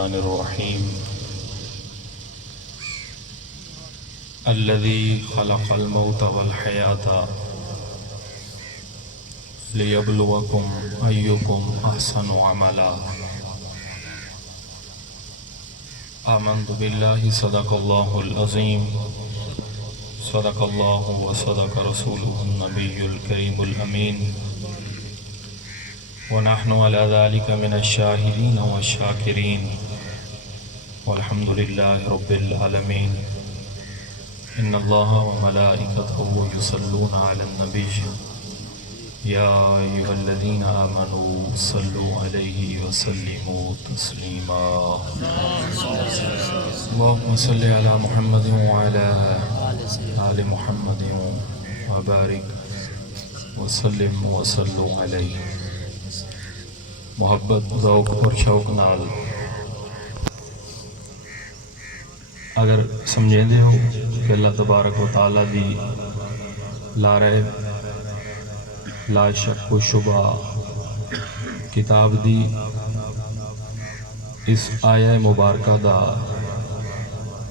الرحمن الرحيم الذي خلق الموت والحياة ليبلوكم أيكم أحسن عملا آمنت بالله صدق الله العظيم صدق الله وصدق رسوله النبي الكريم الأمين ونحن على ذلك من الشاهدين والشاكرين والحمد لله رب العالمين إن الله وملائكته يصلون على النبي يا أيها الذين آمنوا صلوا عليه وسلموا تسليما اللهم صل على محمد وعلى آل محمد وبارك وسلم وصلوا عليه محبت ذوق اور شوق نال اگر سمجھیں دے ہو کہ اللہ تبارک و تعالیٰ دی لا رہے لا شک و شبہ کتاب دی اس آیہ مبارکہ دا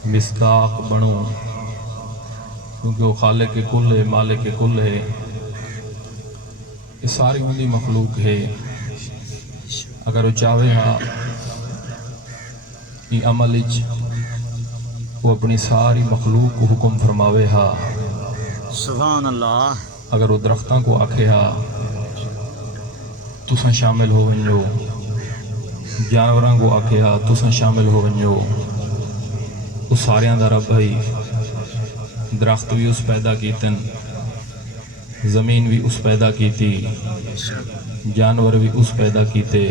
مصداق بنو کیونکہ وہ خالق کل ہے مالک کل ہے یہ ساری ان دی مخلوق ہے اگر وہ چاہے ہاں یہ عمل وہ اپنی ساری مخلوق کو حکم فرماوے ہاں سبحان اللہ اگر وہ درختوں کو آکھے ہاں تساں شامل ہو ونجو جانوراں کو آکھے ہاں تساں شامل ہو ونجو اس ساریاں دا رب بھائی درخت بھی اس پیدا کیتن زمین بھی اس پیدا کیتی جانور بھی اس پیدا کیتے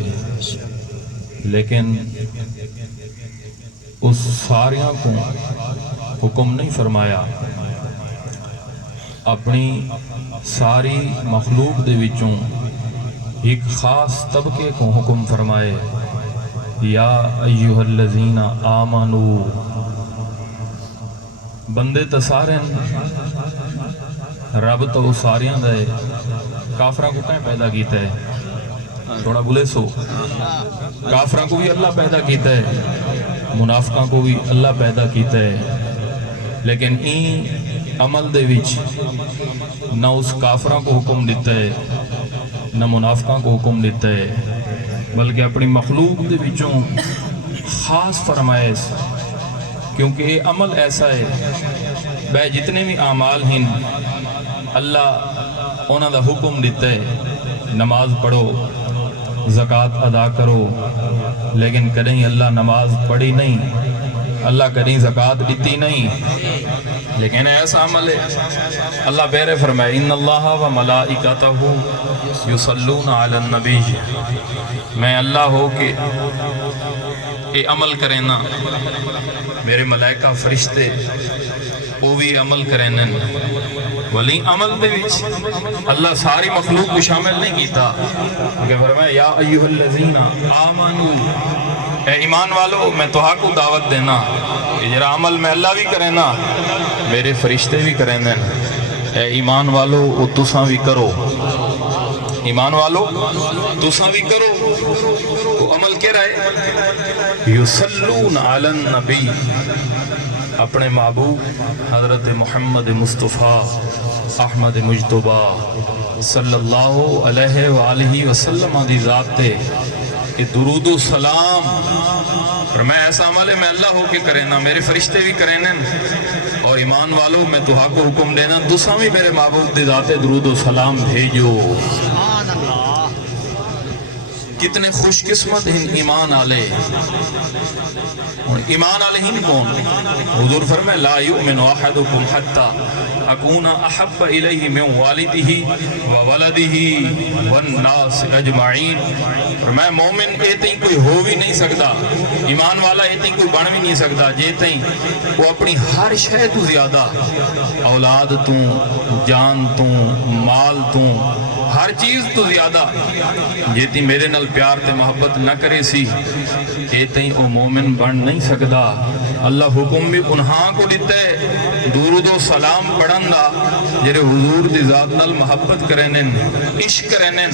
لیکن اس ساریاں کو حکم نہیں فرمایا اپنی ساری مخلوق دے وچوں ایک خاص طبقے کو حکم فرمائے یا ایہا الذین آمنو بندے تو سارے رب تو ساریاں دے کافراں کو کہیں پیدا کیتا ہے تھوڑا بولے سو کافراں کو بھی اللہ پیدا کیتا ہے منافقاں کو بھی اللہ پیدا کیتا ہے لیکن این عمل دے وچ نہ اس کافراں کو حکم دیتا ہے نہ منافقاں کو حکم دیتا ہے بلکہ اپنی مخلوق دے وچوں خاص فرمائش کیونکہ یہ عمل ایسا ہے بے جتنے بھی اعمال ہیں اللہ انہاں دا حکم دیتا ہے نماز پڑھو زکوٰۃ ادا کرو لیکن کہیں اللہ نماز پڑھی نہیں اللہ کہیں زکوٰۃ دیتی نہیں لیکن ایسا عمل ہے اللہ بیرے فرمائے ان اللہ و ملائکتہ یصلون علی النبی میں اللہ ہو کہ یہ عمل کریں نا میرے ملائکہ فرشتے وہ بھی عمل کریں نا ولی عمل دے وچ اللہ ساری مخلوق کو شامل نہیں کیتا کہ فرمایا یا ایہا الذین آمنو اے ایمان والو میں توہا کو دعوت دینا کہ جرا عمل میں اللہ بھی کریں نا میرے فرشتے بھی کریں نا اے ایمان والو وہ تساں بھی کرو ایمان والو تساں بھی کرو وہ عمل کیا رہے یصلون علی النبی اپنے محبوب حضرت محمد مصطفیٰ احمد مجتبہ صلی اللہ علیہ وآلہ وسلم دی ذات تے کہ درود و سلام اور میں ایسا عمل ہے میں اللہ ہو کے کریں نا میرے فرشتے بھی کریں نا اور ایمان والوں میں تو حق کو حکم دینا دوسرا بھی میرے محبوب دی ذات درود و سلام بھیجو کتنے خوش قسمت ہیں ایمان آلے ایمان آلے ہی کون حضور فرمائے لا یؤمن احدکم حتی اکون احب الیہ من والدہ وولدہ والناس اجمعین فرمائے مومن ایتیں کوئی ہو بھی نہیں سکتا ایمان والا ایتیں کوئی بن بھی نہیں سکتا جیتیں وہ اپنی ہر شے تو زیادہ اولاد تو جان تو مال تو ہر چیز تو زیادہ جیتی میرے نال پیار تے محبت نہ کرے سی ایتیں او مومن بن نہیں سکتا اللہ حکم بھی انہاں کو دیتا ہے درود و سلام پڑھن دا جڑے حضور دی ذات نال محبت کرنے عشق کرنے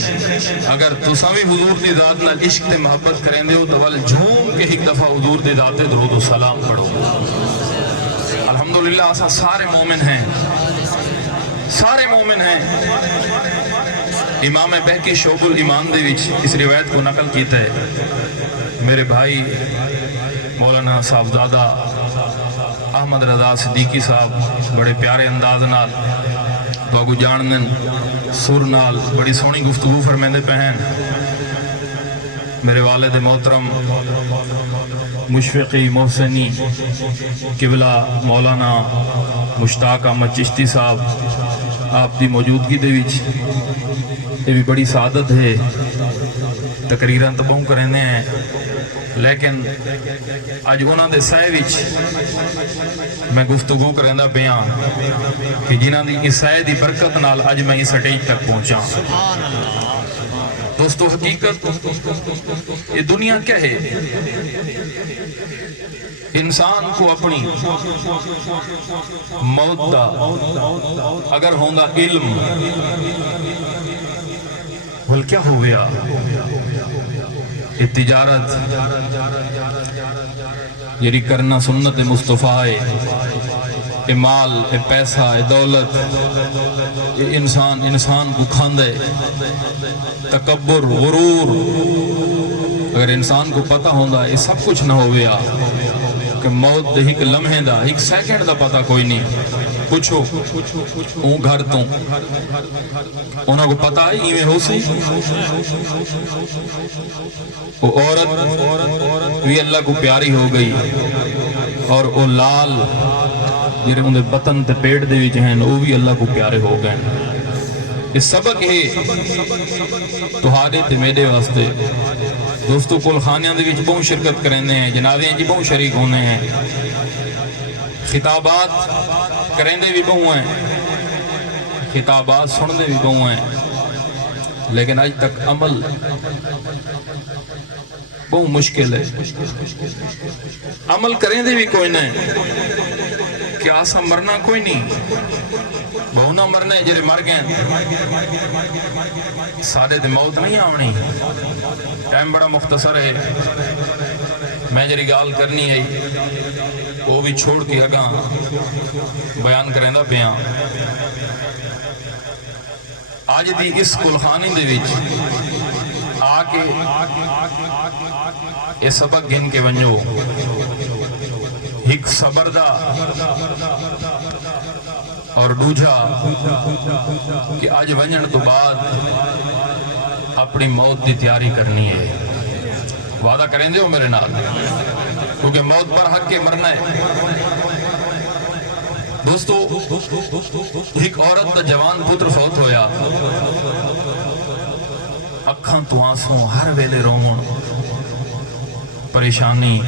اگر تساں بھی حضور دی ذات نال عشق تے محبت کرنے ہو تو ول جھوم کے ایک دفعہ حضور دی ذات تے درود و سلام پڑھو الحمدللہ اسا سارے مومن ہیں سارے مومن ہیں امام بہقی شعب الایمان دے وچ اس روایت کو نقل کیتا ہے میرے بھائی مولانا صاحبزادہ احمد رضا صدیقی صاحب بڑے پیارے انداز نال تو جانن سر نال بڑی سونی گفتگو فرمیندے پہن میرے والد محترم مشفقی محسنی قبلہ مولانا مشتاق احمد چشتی صاحب آپ دی موجودگی دے وچ یہ بھی بڑی سعادت ہے تقریراں تو بہت کرنے ہیں لیکن آج انہاں دے سائے وچ میں گفتگو کرندا پیاں کہ جنہاں دی اس سائے دی برکت نال آج میں اس سٹیج تک پہنچا دوستو حقیقت یہ دنیا کیا ہے انسان کو اپنی موت دا اگر ہوندا علم بل کیا ہو گیا یہ تجارت یہ کرنا سنت مصطفیٰ ہے یہ مال یہ پیسہ یہ دولت یہ انسان کو کھاندے تکبر غرور اگر انسان کو پتہ ہوندہ یہ سب کچھ نہ ہو گیا کہ موت دے ایک لمحے دا ایک سیکنڈ دا پتہ کوئی نہیں پوچھو اون گھر تو انہوں کو پتہ ہے ایویں ہو سی وہ عورت بھی اللہ کو پیاری ہو گئی اور وہ لال جنہیں انہیں بطن تے پیٹ دے وچ ہیں وہ بھی اللہ کو پیارے ہو گئے یہ سبق ہے تہاڈے تے میرے واسطے دوستو کل خانیاں دے وچ بہت شرکت کرنے ہیں جنازے جی بہت شریک ہونے ہیں خطابات کرنے بھی بہت ہیں خطابات سننے بھی بہت ہیں لیکن آج تک عمل بہت مشکل ہے عمل کریں دے بھی کوئی نہیں کیا سا مرنا کوئی نہیں بہونا مرنا ہے جرے مر گئے سارے دے موت نہیں آونی ٹائم بڑا مختصر ہے میں جری گال کرنی ہے وہ بھی چھوڑ کے اگاں بیان کریں دا بیان آج دی اس کلخانی دے وچ آکے یہ سبق گن کے ونجو ایک صبر دا اور دوجھا کہ آج ونجن تو بعد اپنی موت دی تیاری کرنی ہے وعدہ کریں دے ہو میرے نال کیونکہ موت پر حق کے مرنا ہے دوستو ایک عورت دا جوان پتر فوت ہویا اکھاں تو آنسوں ہر ویلے رومن پریشانی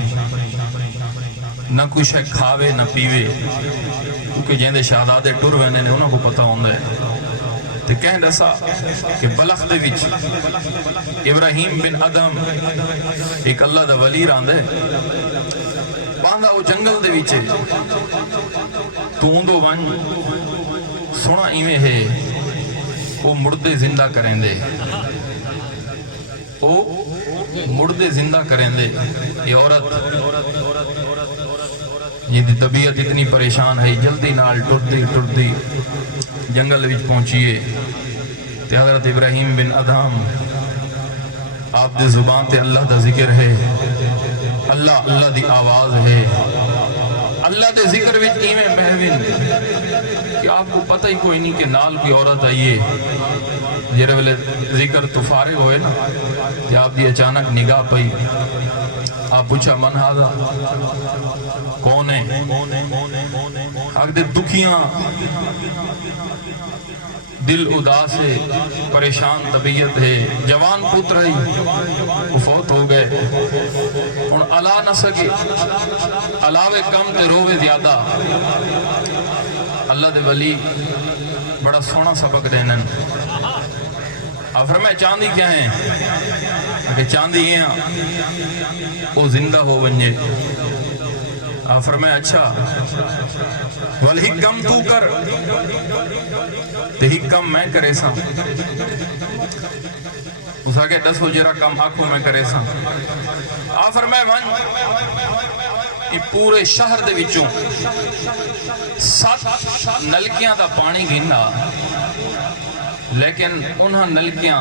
نہ کچھ ہے کھاوے نہ پیوے کیونکہ جیندے شہدادے ٹر وینے نے انہوں کو پتہ ہوندہ ہے تو کہیں دسا کہ بلخ دے وچ ابراہیم بن ادم ایک اللہ دا ولی راندے باندھا وہ جنگل دے وچے تو اندو ون سونا ایمیں ہے وہ مردے زندہ کریں دے وہ مردے زندہ کریں دے یہ عورت یہ طبیعت اتنی پریشان ہے جلدی نال ٹردی جنگل وچ پہنچیے تے حضرت ابراہیم بن ادم آپ دے زبان تے اللہ دا ذکر ہے اللہ دی آواز ہے اللہ دے ذکر وچ ایمیں محوین کہ آپ کو پتہ ہی کوئی نہیں کہ نال کی عورت آئیے جیرے والے ذکر تو فارغ ہوئے نا کہ آپ دی اچانک نگاہ پئی آپ پوچھا من ہادا کون ہے آگ دے دکھیاں دل اداس ہے پریشان طبیعت ہے جوان پتر ہے وہ فوت ہو گئے اور علا نہ سکے علاوے کم تے روے زیادہ اللہ دے ولی بڑا سونا سبق دینن آپ فرمائے چاندی کیا ہیں کہ چاندی ہیں وہ زندہ ہو بنجے آپ فرمائے اچھا والحکم تو کر تے حکم میں کرے سا اس آگے 10 جرا کم آنکھوں میں کرے سا آپ فرمائے ون یہ پورے شہر دے وچوں 7 نلکیاں دا پانی گھننا لیکن انہاں نلکیاں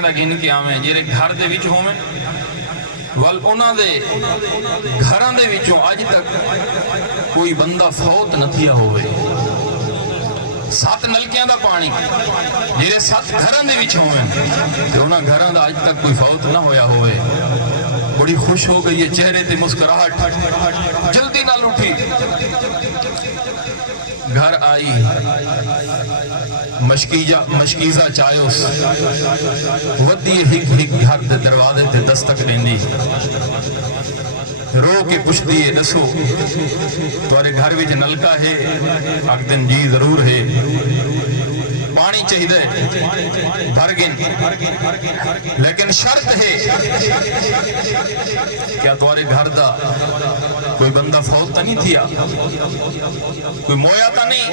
دا گھن کے آویں جیرے گھر دے وچ ہوویں وال انہاں دے گھراں دے وچوں اج تک کوئی بندہ فوت نہ تھیا ہوئے 7 نلکیاں دا پانی جیرے 7 گھراں دے وچ ہوویں تے انہاں گھراں دا اج تک کوئی فوت نہ ہویا ہوئے بڑی خوش ہو گئی ہے چہرے تے مسکراہٹ جلدی نہ اٹھی گھر آئی مشکیزہ چایوس ودی ہک گھر دے دروازے تے دستک لیندی رو کے پوچھ دیئے دسو تمہارے گھر وچ نلکا ہے اک دن جی ضرور ہے پانی چاہیے بھر گن لیکن شرط ہے کیا تمہارے گھر دا کوئی بندہ فوت تا نہیں تھیا کوئی مویا تا نہیں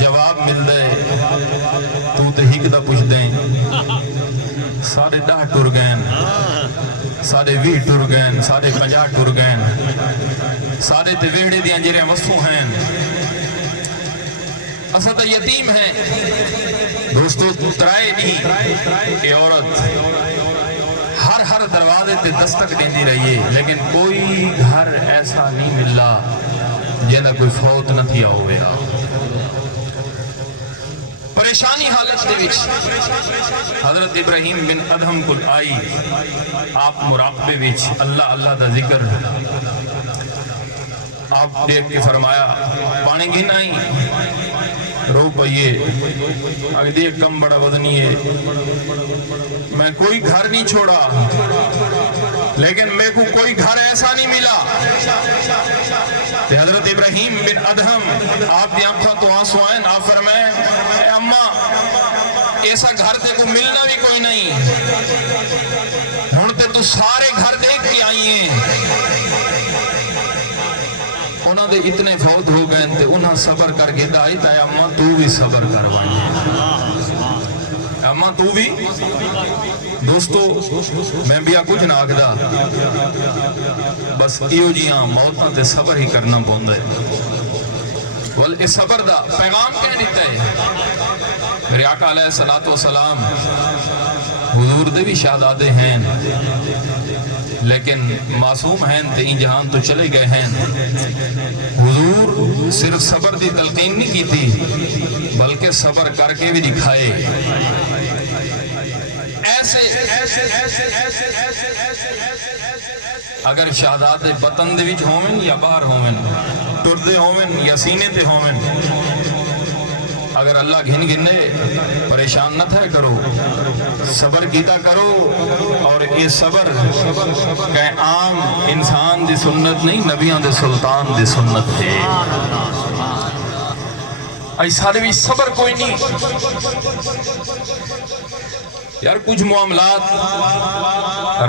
جواب مل دے تو تے ہک دا پوچھ دیں سارے 10 ٹر گئن سارے 20 ٹر گئن سارے 50 ٹر گئن سارے تے ویڑے دیاں جیرے وصفوں ہیں اسا تا یتیم ہیں دوستو ترائے نہیں کہ عورت ہر دروازے تے دستک دیندی رہیے لیکن کوئی گھر ایسا نہیں ملا جنہا کوئی فوت نہ تھیا ہوئے پریشانی حالت دے وچ حضرت ابراہیم بن ادہم کل آئی آپ مراقبے وچ اللہ دا ذکر آپ دیکھ کے فرمایا پانی گھن آئی رو پئیے اگر دیکھ کم بڑا وزنی ہے میں کوئی گھر نہیں چھوڑا لیکن میں کو کوئی گھر ایسا نہیں ملا حضرت ابراہیم بن ادہم آپ دی آنکھوں تو آنسو آئیں آپ فرمائیں اے اماں ایسا گھر تے کو ملنا بھی کوئی نہیں ہون تے تو سارے گھر دیکھ کے آئی ہیں انہاں دے اتنے فوت ہو گئے تھے انہاں صبر کر کے دائی تا اماں تو بھی صبر کروائیں اماں تو بھی دوستو میں بھی کچھ نہ آگدا بس ایو جیاں موتاں تے صبر ہی کرنا پوندا ہے ول اس صبر دا پیغام کہہ دیتا ہے میرے آقا علیہ السلام حضور دے بھی شہزادے ہیں لیکن معصوم ہیں تے ان جہان تو چلے گئے ہیں حضور صرف صبر دی تلقین نہیں کی تھی بلکہ صبر کر کے بھی دکھائے ایسے اگر شہزادے بطن دے وچ ہومن یا باہر ہومن ٹردے ہومن یا سینے تے ہومن اگر اللہ گھن گھنے پریشان نہ تھے کرو صبر کیتا کرو اور یہ صبر کہ عام انسان دی سنت نہیں نبیاں دے سلطان دی سنت ہے ایسا دے بھی صبر کوئی نہیں یار کچھ معاملات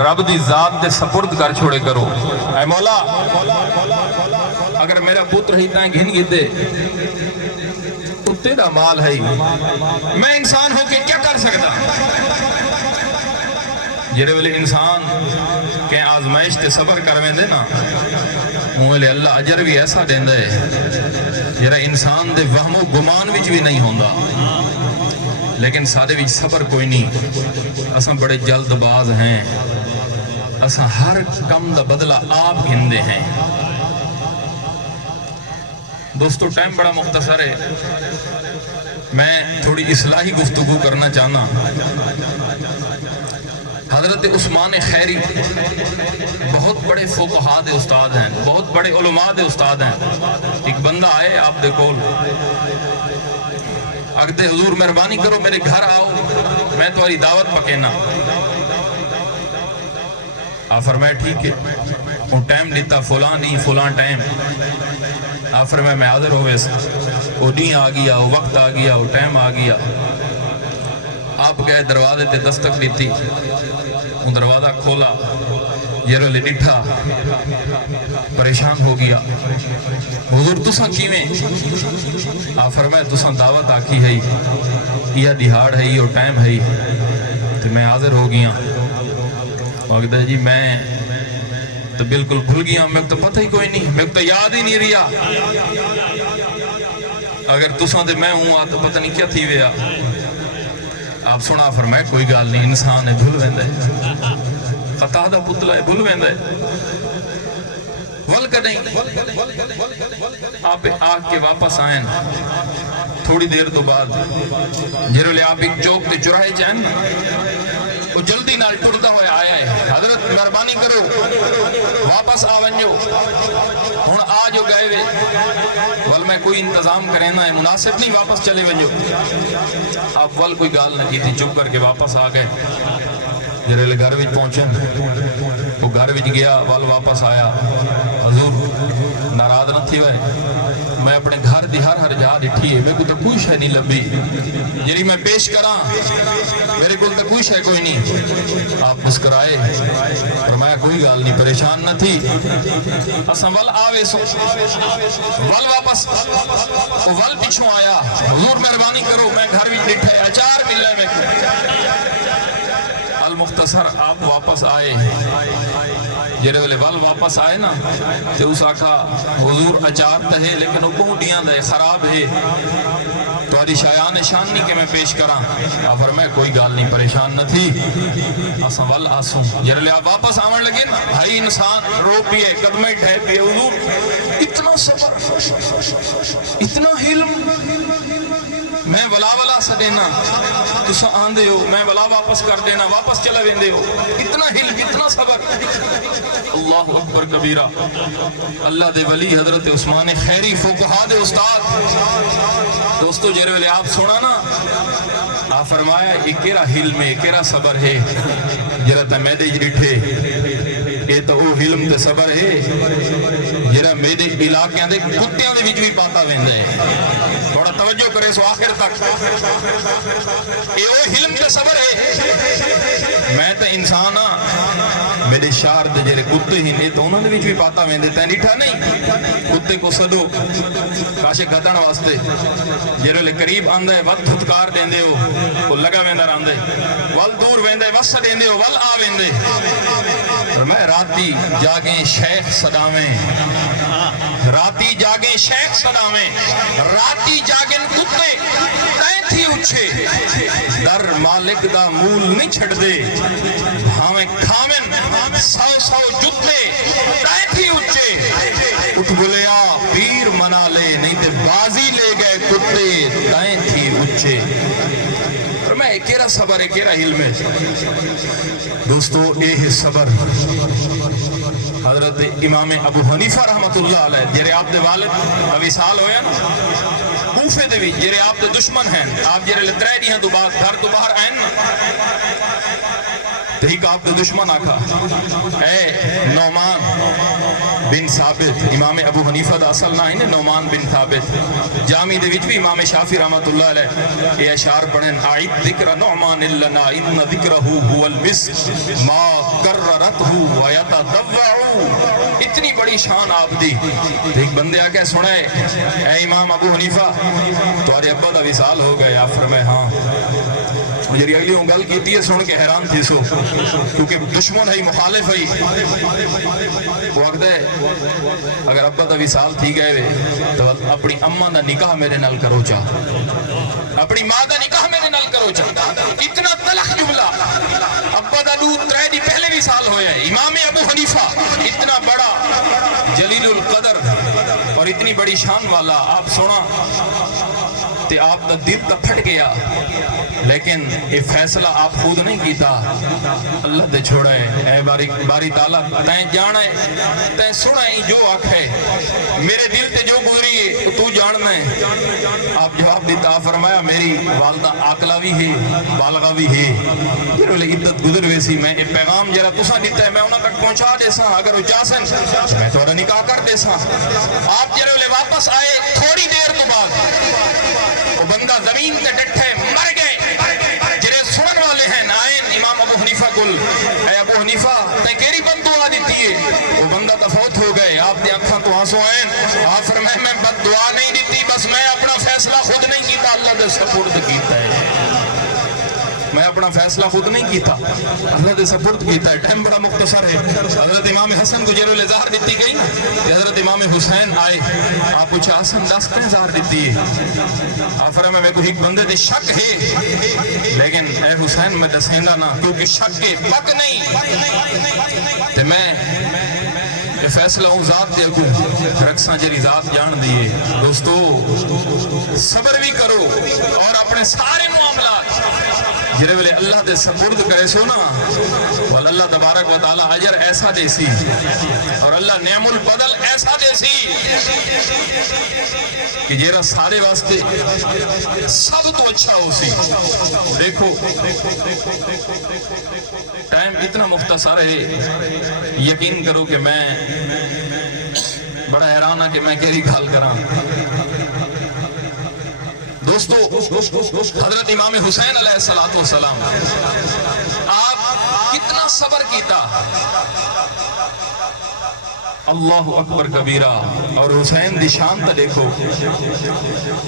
رب دی ذات دے سپرد کر چھوڑے کرو اے مولا اگر میرا پتر ہی تائیں گھن گھتے تو تیرا مال ہے میں انسان ہو کے کیا کر سکتا جیرے والے انسان کہ آزمائش تے صبر کرویں دے نا مولے اللہ عجر بھی ایسا دین دے جیرے انسان دے وہم و گمان وچ بھی نہیں ہوندہ لیکن سارے وچ صبر کوئی نہیں اساں بڑے جلد باز ہیں اساں ہر کم دا بدلہ آپ گھندے ہیں دوستو ٹائم بڑا مختصر ہے میں تھوڑی اصلاحی گفتگو کرنا چاہنا حضرت عثمان خیری بہت بڑے فقہاء دے استاد ہیں بہت بڑے علماء دے استاد ہیں ایک بندہ آئے آپ دے کول اگدے حضور مہربانی کرو میرے گھر آؤ میں تمہاری دعوت پکینا آپ فرمائے ٹھیک ہے وہ ٹائم لیتا فلاں نہیں فلاں ٹائم آپ فرمائے میں حاضر ہوئے وہ نہیں آ گیا وہ وقت آ گیا وہ ٹائم آ گیا آپ گئے دروازے تے دستک دیتی وہ دروازہ کھولا جرے لے ڈٹھا پریشان ہو گیا حضور تساں کیویں آپ فرمائے تساں دعوت آکی ہے یہ دہاڑ ہے یہ ٹائم ہے تو میں حاضر ہو گیا وقت ہے جی میں تو بالکل بھول گیا میں تو پتہ ہی کوئی نہیں میں تو یاد ہی نہیں رہا اگر تساں دے میں ہوں تو پتہ نہیں کیا تھی ویا آپ سنا فرمائے کوئی گال نہیں انسان ہے بھول ویندہ ہے خطا دا پتلا ہے بھول ویندہ ہے ولکہ نہیں آپ آگ کے واپس آئیں تھوڑی دیر تو بعد جیرے لے آپ ایک چوک تے چرائے جائیں وہ جلدی نال ٹرتا ہوئے آیا ہے حضرت مہربانی کرو واپس آونجو ہن آجو گئے وے ول میں کوئی انتظام کریں نا مناسب نہیں واپس چلے ونجو آپ ول کوئی گال نہ کی تھی چپ کر کے واپس آ گئے جرے لے گھر وچ پہنچیں وہ گھر وچ گیا ول واپس آیا حضور ناراض نہ تھی وے میں اپنے گھر دی ہر جا ڈٹھی ہے میرے کو تو کوئی شے نہیں لبھی جری میں پیش کراں میرے کو تو کوئی شے کوئی نہیں آپ مسکرائے فرمایا کوئی گال نہیں پریشان نہ تھی اساں ول آوے سو ول واپس ول پیچھوں آیا حضور مہربانی کرو میں گھر وچ ڈٹھا ہے اچار ملے میں المختصر آپ واپس آئے جرے والے ول واپس آئے نا تو اس آکھا حضور اچار تا ہے لیکن وہ پہنٹیاں دے خراب ہے تو آدھی شایان شان نہیں کہ میں پیش کراں آپ فرمائے کوئی گال نہیں پریشان نہ تھی اساں ول آسوں جرے لے آپ واپس آون لگے نا بھائی انسان رو پیے قدمیں ڈھے پیے حضور اتنا صبر اتنا علم میں ولا سا دینا تسا آندے ہو میں ولا واپس کر دینا واپس چلا ویندے ہو اتنا علم اتنا صبر اللہ اکبر کبیرہ اللہ دے ولی حضرت عثمان خیری فقہا دے استاد دوستو جیرے والے آپ سونا نا آپ فرمایا یہ کیرا علم ہے کیرا صبر ہے جرہ تا میدے جڑٹھے یہ تو وہ علم تے صبر ہے جرہ میدے علاقیاں دے کتیاں دے وچ بھی پاتا ویندہ ہے تھوڑا توجہ کرے سو آخر تک یہ وہ علم تے صبر ہے میں تو انسان ہاں میرے شہر دے جڑے کتے ہی نے تو انہوں نے بھی پاتا ویندے تے ڈٹھا نہیں کتے کو سدو کاشے گھتن واسطے جڑے لے قریب آندا ہے وقت پھٹکار دیندے ہو وہ لگا ویندا راندے ول دور ویندے وس دیندے ہو ول آ ویندے میں راتی جاگیں شیخ صداویں راتی جاگیں شیخ صداویں راتی جاگیں کتے تائیں تھی اچھے در مالک دا مول نہیں چھڑ دے ہمیں کھامن سو جتے تائیں تھی اچھے اٹھ گلیا پیر منا لے نہیں تے بازی لے گئے کتے تائیں تھی اچھے میں ایکیرا صبر ایکیرا علم ہے دوستو اے صبر حضرت امام ابو حنیفہ رحمت اللہ علیہ جرے آپ دے والد ابھی سال ہویا نا کوفے دے بھی جرے آپ دے دشمن ہیں آپ جرے لترائے نہیں ہیں تو گھر تو باہر آئیں تہی کا آپ دے دشمن آکھا اے نعمان بن ثابت امام ابو حنیفہ دا اصل نہ ہے نعمان بن ثابت جامع دے وچ بھی امام شافعی رحمت اللہ علیہ یہ اشعار پڑھیں اعد ذکر نعمان لنا ان ذکرہ هو المسک ما کررتہ ویتضوع اتنی بڑی شان آپ دی ایک بندے آکے سنائے اے امام ابو حنیفہ تمہارے ابا دا وصال ہو گئے آپ فرمائے ہاں مجھے اگلی گل کیتی ہے سن کے حیران تھی سو کیونکہ دشمن ہے مخالف ہے وہ وقت ہے اگر ابا دا وصال تھی گئے تو اپنی اماں دا نکاح میرے نال کرو چاہ اپنی ماں دا نکاح میرے نال کرو چاہ اتنا تلخ جملہ ابا دا دو ترائے دی پہلے وصال ہویا ہے امام ابو حنیفہ اتنا بڑا جلیل القدر اور اتنی بڑی شان والا آپ سنا تے آپ دا دل تا پھٹ گیا لیکن یہ فیصلہ آپ خود نہیں کیتا اللہ تے چھوڑا ہے اے باری تعالیٰ تین جانا ہے تین سنا ہے جو آنکھ ہے میرے دل تے جو گزری ہے تو جاننا ہے آپ جواب دیتا فرمایا میری والدہ آقلہ بھی ہے بالغہ بھی ہے میرے لئے عدت گزر ویسی میں یہ پیغام جرہ تسا دیتا ہے میں انہاں تک پہنچا دے سا اگر وہ چاہسن میں تھوڑا نکاح کر دے سا آپ جرہ لئے واپس آئے تھوڑی دیر تو بعد وہ بندہ زمین تے ڈٹھے مر گئے جرے سنن والے ہیں آئین امام ابو حنیفہ کل اے ابو حنیفہ خلیفہ تے کیری بد دعا دیتی ہے؟ وہ بندہ تو فوت ہو گئے، آپ دی اکھاں تو آنسو آئیں، آپ فرمائے میں بد دعا نہیں دیتی، بس میں اپنا فیصلہ خود نہیں کیتا، اللہ دے سپرد کیتا ہے۔ میں اپنا فیصلہ خود نہیں کیتا، اللہ دے سپرد کیتا ہے۔ ٹائم بڑا مختصر ہے۔ حضرت امام حسن کو جیرو لے زہر دیتی گئی کہ حضرت امام حسین آئے، آپ پوچھا حسن دس کہیں زہر دیتی ہے؟ آپ فرمائے میں کوئی ایک بندے دے شک ہے، لیکن اے حسین میں دسینگا نہ، کیونکہ شک کے پک نہیں تے میں یہ فیصلہ ہوں ذات دے کو رکھساں جری ذات جان دیئے۔ دوستو صبر بھی کرو اور اپنے سارے معاملات جرے ویلے اللہ دے سپرد کرے سو نا، وال اللہ تبارک و تعالی اجر ایسا دے سی اور اللہ نعم البدل ایسا دے سی کہ جیرا سارے واسطے سب تو اچھا ہو سی۔ دیکھو ٹائم اتنا مختصر ہے، یقین کرو کہ میں بڑا حیران ہے کہ میں کیری گھال کراں۔ دوستو حضرت امام حسین علیہ السلام آپ کتنا صبر کیتا، اللہ اکبر کبیرہ، اور حسین دی شان تا دیکھو۔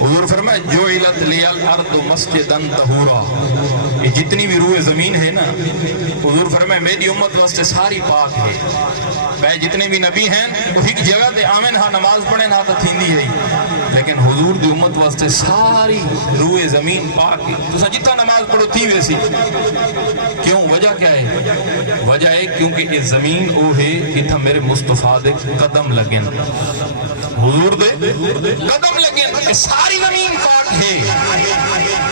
حضور فرمائے جعلت لی الارض مسجدا طہورا، یہ جتنی بھی روح زمین ہے نا، حضور فرمائے میری امت واسطے ساری پاک ہے۔ بھائی جتنے بھی نبی ہیں وہ ایک جگہ تے آمین ہاں نماز پڑھیں نہ تا تھیندی ہے، لیکن حضور دی امت واسطے ساری روح زمین پاک ہے۔ تو سا جتنا نماز پڑھو تھی ویسی، کیوں؟ وجہ کیا ہے؟ وجہ ہے کیونکہ یہ زمین او ہے کہ تھا میرے مصطفیٰ دے قدم لگن، حضور دے قدم لگن، یہ ساری زمین پاک ہے،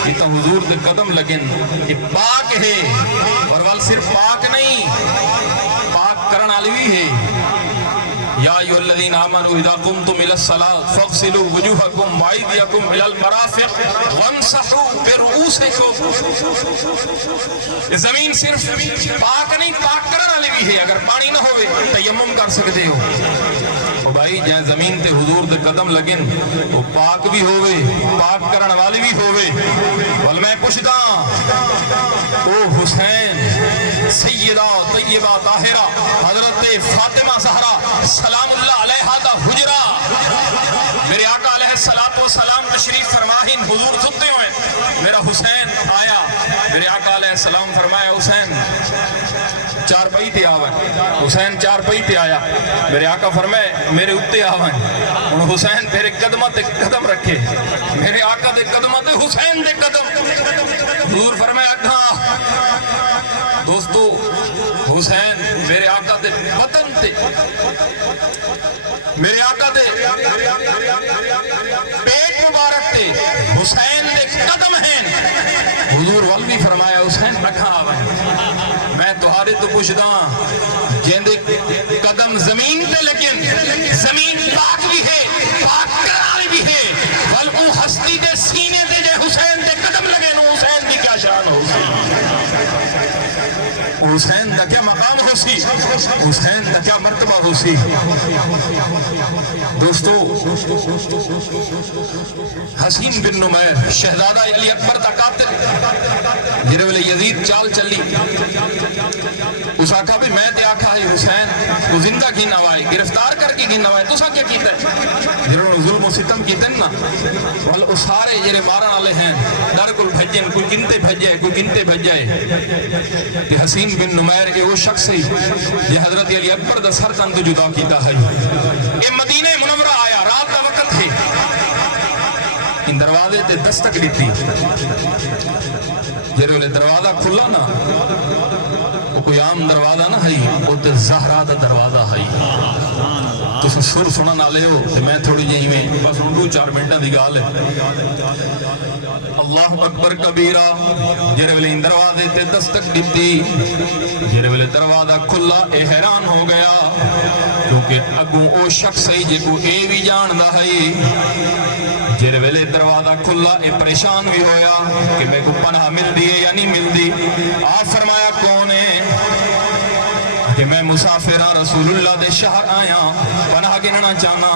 یہ تو حضور دے قدم لگن، یہ پاک ہے۔ اور وال صرف پاک نہیں، پاک کرن علوی ہے۔ یا ایھا الذین آمنوا اذا قمتم الى الصلاة فاغسلوا وجوہکم وایدیکم الى المرافق وامسحوا برؤوسکم۔ زمین صرف پاک نہیں، پاک کرن علوی ہے۔ اگر پانی نہ ہوئے تیمم کر سکتے ہو۔ او بھائی جہاں زمین تے حضور دے قدم لگن وہ پاک بھی ہوئے، پاک کرن والی بھی ہوئے۔ ول میں پوچھدا او حسین سیدہ طیبہ طاہرہ حضرت فاطمہ زہرا سلام اللہ علیہا دا حجرہ، میرے آقا علیہ السلام تشریف فرمائیں، حضور ستے ہوئے، میرا حسین آیا، میرے آقا علیہ السلام فرمایا حسین چار پئی تے آوائیں، حسین چار پئی تے آیا، میرے آقا فرمائے میرے اتے آوائیں، ان حسین تیرے قدمہ تے قدم رکھے، میرے آقا دے قدمہ تے حسین دے قدم، حضور فرمائے اگھا۔ دوستو حسین میرے آقا دے وطن تے، میرے آقا دے پیٹ مبارک تے حسین دے قدم ہیں۔ حضور والوی فرمایا حسین رکھا آوائیں، میں تہارے تو پوچھدا جن دے قدم زمین تے لیکن زمین پاک بھی ہے، پاک کرانی بھی ہے، والو ہستی دے سینے تے جے حسین دے قدم لگے نو حسین دی کیا شان ہو سی، حسین دا کیا مقام ہو سی، حسین دا کیا مرتبہ ہو سی۔ دوستو حسین بن نمیر شہزادہ علی اکبر دا قاتل جنہوں نے یزید چال چلی، اس آقا بھی میں تے آقا ہے حسین تو زندہ کی نوائے گرفتار کر کی نوائے تو سا کیا کیتا ہے جنہوں نے ظلم و ستم کیتے ہیں نا، وہ سارے جنہے مارن والے ہیں در کل بھجن، کوئی گنتے بھجائے کوئی گنتے بھجائے۔ کہ حسین بن نمیر کے وہ شخص ہے یہ حضرت علی اکبر دا سر تن تو جدا کیتا ہے۔ یہ مدینہ منورہ آیا، رات کا وقت ہے، ان دروازے تے دستک دیتی، جنہوں نے دروازہ کھلا نا وہ کوئی عام دروازہ نہ ہے، وہ تے زہرا دا دروازہ ہے۔ تو سر سنن والے ہو تے میں تھوڑی جہی میں بس ان 2-4 منٹاں دی گل ہے۔ اللہ اکبر کبیرہ، جڑے ویلے دروازے تے دستک دتی، جڑے ویلے دروازہ کھلا اے حیران ہو گیا، کیونکہ اگوں او شخص ہے جے کو اے بھی جاندا ہے۔ جڑے ویلے دروازہ کھلا اے پریشان بھی ہویا کہ میں کو پناہ مل دی ہے یا نہیں مل دی۔ آپ فرمایا کون ہے؟ کہ میں مسافر ہاں رسول اللہ دے شہر آیا پناہ گننا چاہنا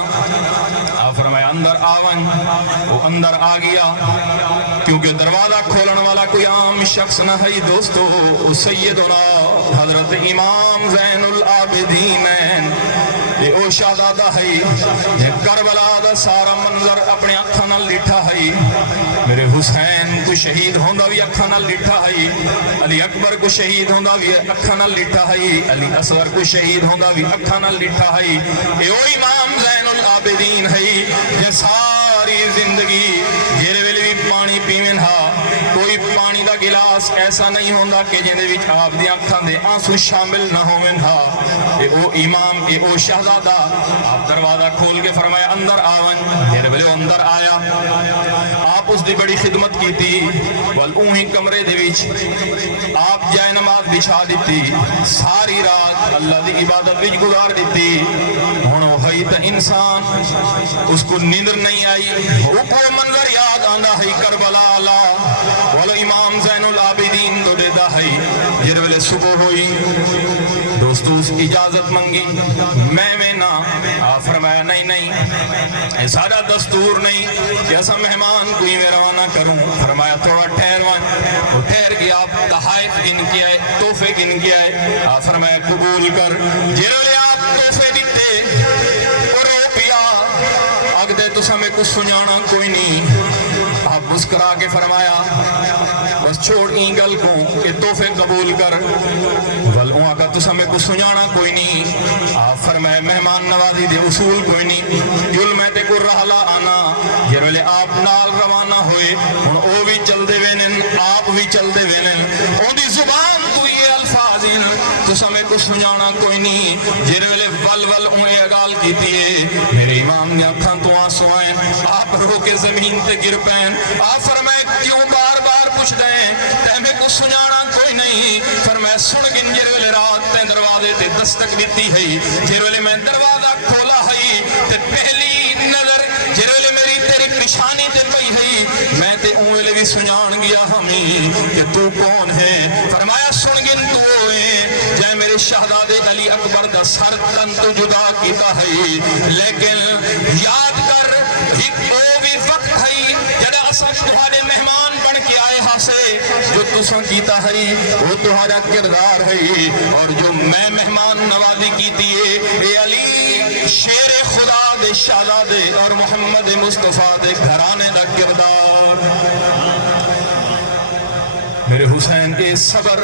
آپ فرمایا اندر آون وہ اندر آ گیا کیونکہ دروازہ کھولن والا کوئی عام شخص نہ ہے دوستو سیدنا حضرت امام زین العابدین یہ او شہزادہ ہے یہ کربلا دا سارا منظر اپنے اکھاں نال لٹھا ہے میرے حسین کو شہید ہوندا بھی اکھاں نال لٹھا ہے علی اکبر کو شہید ہوندا بھی اکھاں نال لٹھا ہے علی اصغر کو شہید ہوندا بھی اکھاں نال لٹھا ہے اے او امام زین العابدین ہے یہ ساری زندگی جیرے ویلے بھی پانی پیویں ہا کوئی پانی دا گلاس ایسا نہیں ہوندا کہ جندے وچ آپ دی اکھاں دے آنسو شامل نہ ہوویں ہا اے او امام اے او شہزادہ آپ دروازہ کھول کے فرمایا اندر آون جیرے ویلے اندر آیا آپ اس دی بڑی خدمت کی تھی بل اوہی کمرے دے وچ آپ جائے نماز بچھا دیتی ساری رات اللہ دی عبادت وچ گزار دیتی ہن وہ ہے تے انسان اس کو نیندر نہیں آئی وہ کو منظر یاد آندا ہے کربلا اللہ والا امام زین العابدین دو دیتا ہے جر ویلے صبح ہوئی دوستو اس اجازت منگی میں نہ آپ فرمایا نہیں یہ سارا دستور نہیں کہ ایسا مہمان کوئی میں روانہ کروں فرمایا تھوڑا ٹھہروان وہ ٹھہر گیا آپ تحائف گن کیا ہے تحفے گن کیا ہے آپ فرمایا قبول کر جر ویلے آپ تحفے دیتے اور رو پیا اگ دے تو سمیں کچھ سنجانا کوئی نہیں آپ مسکرا کے فرمایا بس چھوڑ این گل کو کہ تحفے قبول کر ول کا تو سمیں کچھ سنجانا کوئی نہیں آپ فرمائے مہمان نوازی دے اصول کوئی نہیں جل میں تے کو رہلا آنا یہ رولے آپ نال روانہ ہوئے ان او بھی چل دے وینن آپ بھی چل دے وینن ان دی زبان تو یہ الفاظ تو سمیں کچھ سنجانا کوئی نہیں یہ رولے ول انہیں اگال کی دیئے میرے امام نے اکھاں تو آنسوائیں آپ رو کے زمین تے گر پین آپ فرمائے کیوں بار بار پوچھ دیں تیمیں کچھ سنجانا کوئی نہیں فرمائے سن گن جر ویلے رات تے دروازے تے دستک دیتی ہے جر ویلے میں دروازہ کھولا ہے تے پہلی نظر جر ویلے میری تیری پریشانی تے پئی ہے میں تے اون ویلے بھی سنجان گیا ہمیں کہ تو کون ہے فرمایا سن گن تو ہوئے جائے میرے شہزادے علی اکبر دا سر تن تو جدا کیتا ہے لیکن یاد کر ایک وہ بھی وقت ہے جڑا اصل تمہارے مہمان بن کے آئے ہاسے جو تساں کیتا ہے وہ تمہارا کردار ہے اور جو میں مہمان نوازی کیتی ہے اے علی شیر خدا دے شہزادے اور محمد مصطفیٰ دے گھرانے دا کردار میرے حسین اے صبر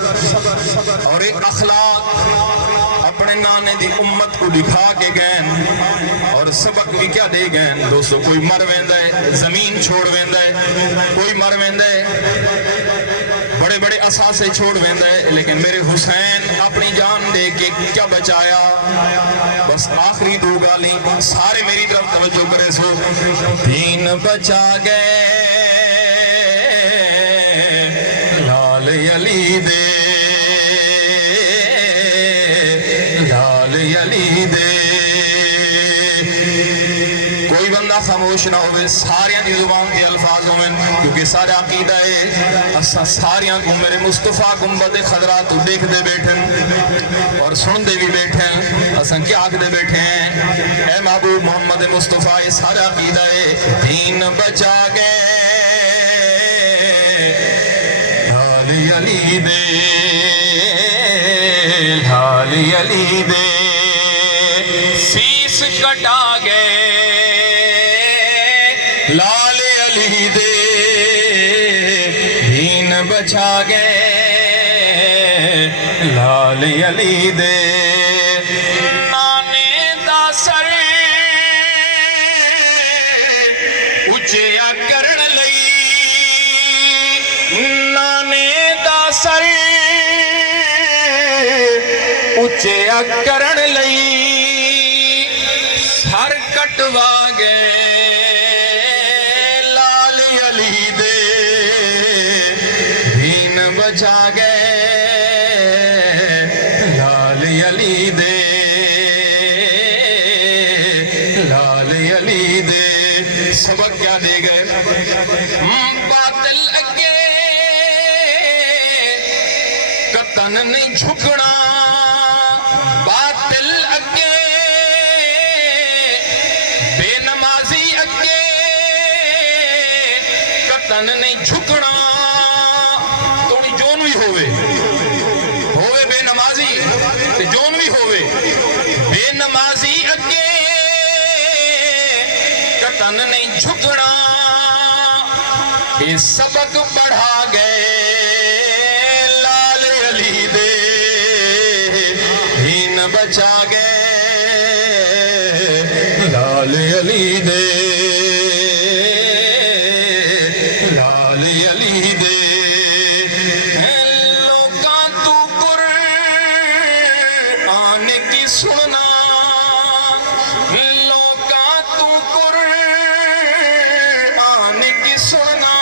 اور اے اخلاق اپنے نانے دی امت کو دکھا کے گئن اور سبق بھی کیا دے گئن دوستو کوئی مر ویندہ ہے زمین چھوڑ ویندہ ہے کوئی مر ویندہ ہے بڑے بڑے اساسے چھوڑ ویندہ ہے لیکن میرے حسین اپنی جان دے کے کیا بچایا بس آخری دو گالی سارے میری طرف توجہ کرے سو دین بچا گئے لال علی دے لال علی دے کوئی بندہ خاموش نہ ہوئے ساریاں دی زبان دی الفاظ ہوئے کیونکہ سارا عقیدہ ہے اسا ساریاں کو میرے مصطفیٰ گنبد خضرا تو دیکھ دے بیٹھن اور سن دے بھی بیٹھن اسا کیا آکھ دے بیٹھے ہیں اے محبوب محمد مصطفیٰ یہ سارا عقیدہ ہے دین بچا گئے لال علی دے لال علی دے سیس کٹا گئے لال علی دے دین بچا گئے لال علی دے نانے دا سر اچیا کرن لئی نانے دا سر اچیا کرن لئی سر کٹوا گئے لال علی دے دین بچا گئے لال علی دے لال علی دے سبق کیا دے گئے باطل اگے قطن نہیں جھکنا اگے بے نمازی اگے قطن نہیں جھکنا توڑی جون بھی ہوئے بے نمازی تے جون بھی ہوئے بے نمازی اگے قطن نہیں جھکنا یہ سبق پڑھا گئے لال علی دے ہین بچا گئے لال علی دے لال علی دے لوکاں تو قرآن کی سننا لوکاں تو قرآن کی سننا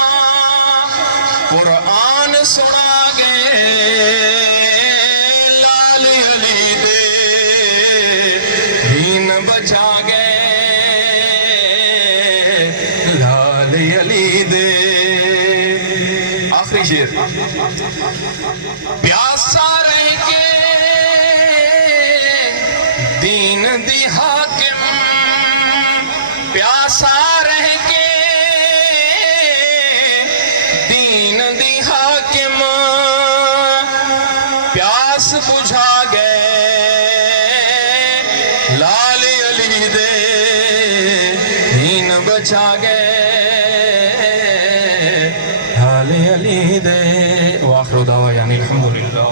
قرآن سنا گے لال علی دے ہین بچا گے لال علی دے آخری شیر پیاسا رہ کے دین دی حاکم پیاسا رہ کے دین دی حاکم پیاس بجھا گئے لال علی دے ہین بچا گئے لال علی دے وآخر دعوانا الحمدللہ